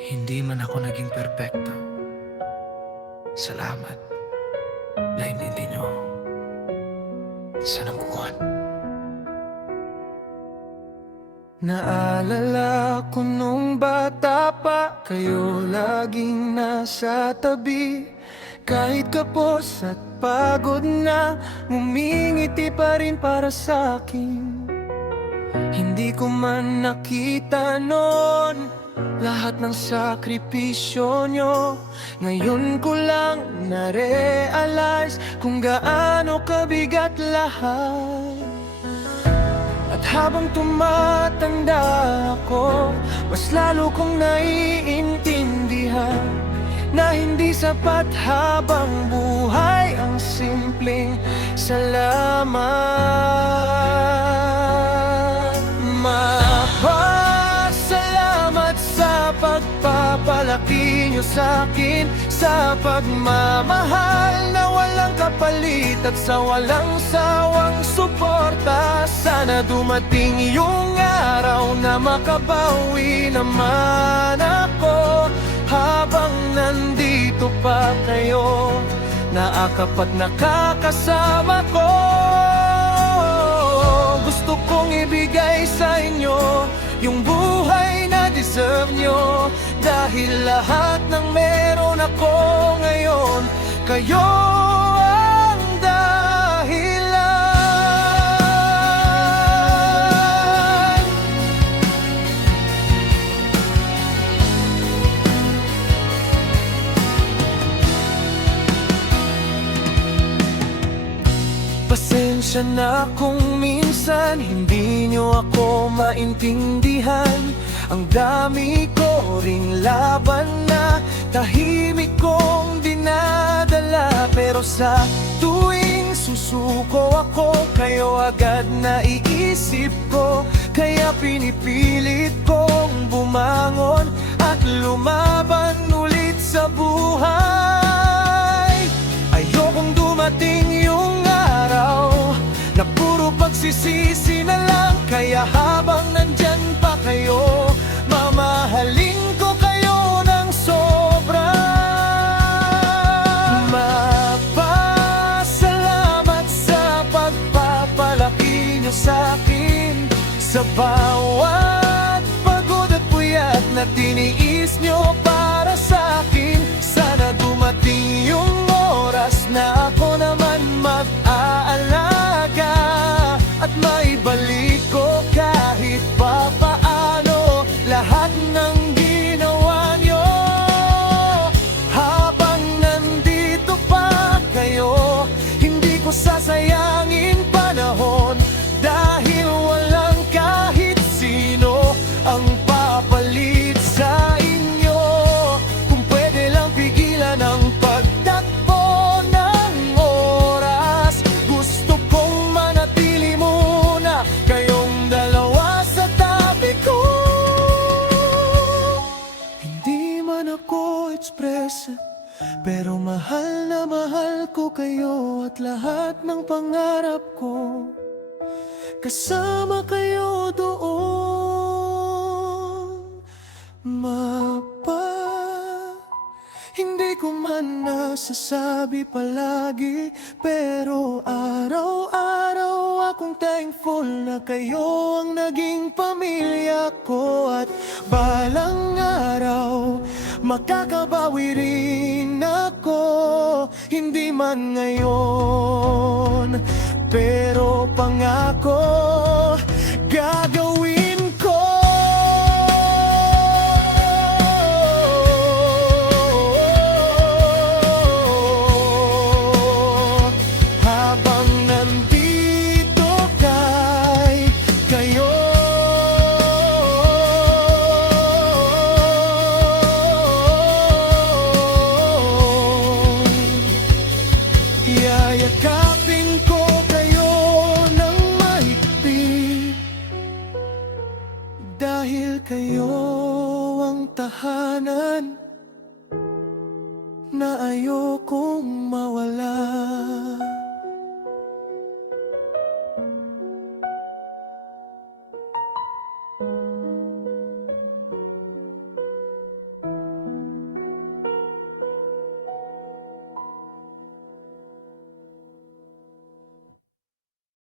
Hindi man ako naging perpekto. Salamat dahil hindi nyo sanabuhan. Naalala ko nung bata pa, kayo laging nasa tabi. Kahit kapos at pagod na, ngumingiti pa rin para sa akin. Hindi ko man nakita noon lahat ng sakripisyo nyo. Ngayon ko lang na-realize kung gaano kabigat lahat. At habang tumatanda ako, mas lalo kong naiintindihan na hindi sapat habang buhay ang simpleng salamat. Mapasalamat sa pagpapalaki nyo sa'kin, sa pagmamahal na walang kapalit at sa walang sawang suporta. Sana dumating yung araw na makabawi naman ako habang nandito pa kayo, naakap at nakakasama ko. Gusto kong ibigay sa inyo yung buhay na deserve nyo, dahil lahat ng meron ako ngayon, kayo ang dahilan. Pasensya na kung minsan hindi nyo ako maintindihan. Ang dami ko ring laban na tahimik kong dinadala, pero sa tuwing susuko ako, kayo agad naiisip ko. Kaya pinipilit kong bumangon at lumaban ulit sa buhay. Ayokong dumating yung araw na puro pagsisisi na lang, kaya habang nandyan pa kayo, mamahalin ko kayo ng sobra. Mapasalamat sa pagpapalaki nyo sa'kin, sa bawat pagod at puyat na tiniis nyo para sa'kin. Sana dumating yung oras na ako naman mag-aalaga at maibalik ko kahit pa paano lahat ng ginawa nyo. Habang nandito pa kayo, hindi ko sasayangin panahon, dahil walang kahit sino ang papalit sa inyo. Kung pwede lang pigilan ang pagtakbo ng oras, gusto kong manatili muna kayong dalawa sa tabi ko. Hindi man ako ekspresa, pero mahal na mahal ko kayo at lahat ng pangarap ko, kasama kayo doon. Hindi ko man nasasabi palagi, pero araw-araw akong thankful na kayo ang naging pamilya ko. At balang araw makakabawi rin ako, hindi man ngayon, pero pangako gagawin ko. Habang nandito kayo, yayakapin ko kayo ng mahigpit, dahil kayo ang tahanan na ayokong mawala.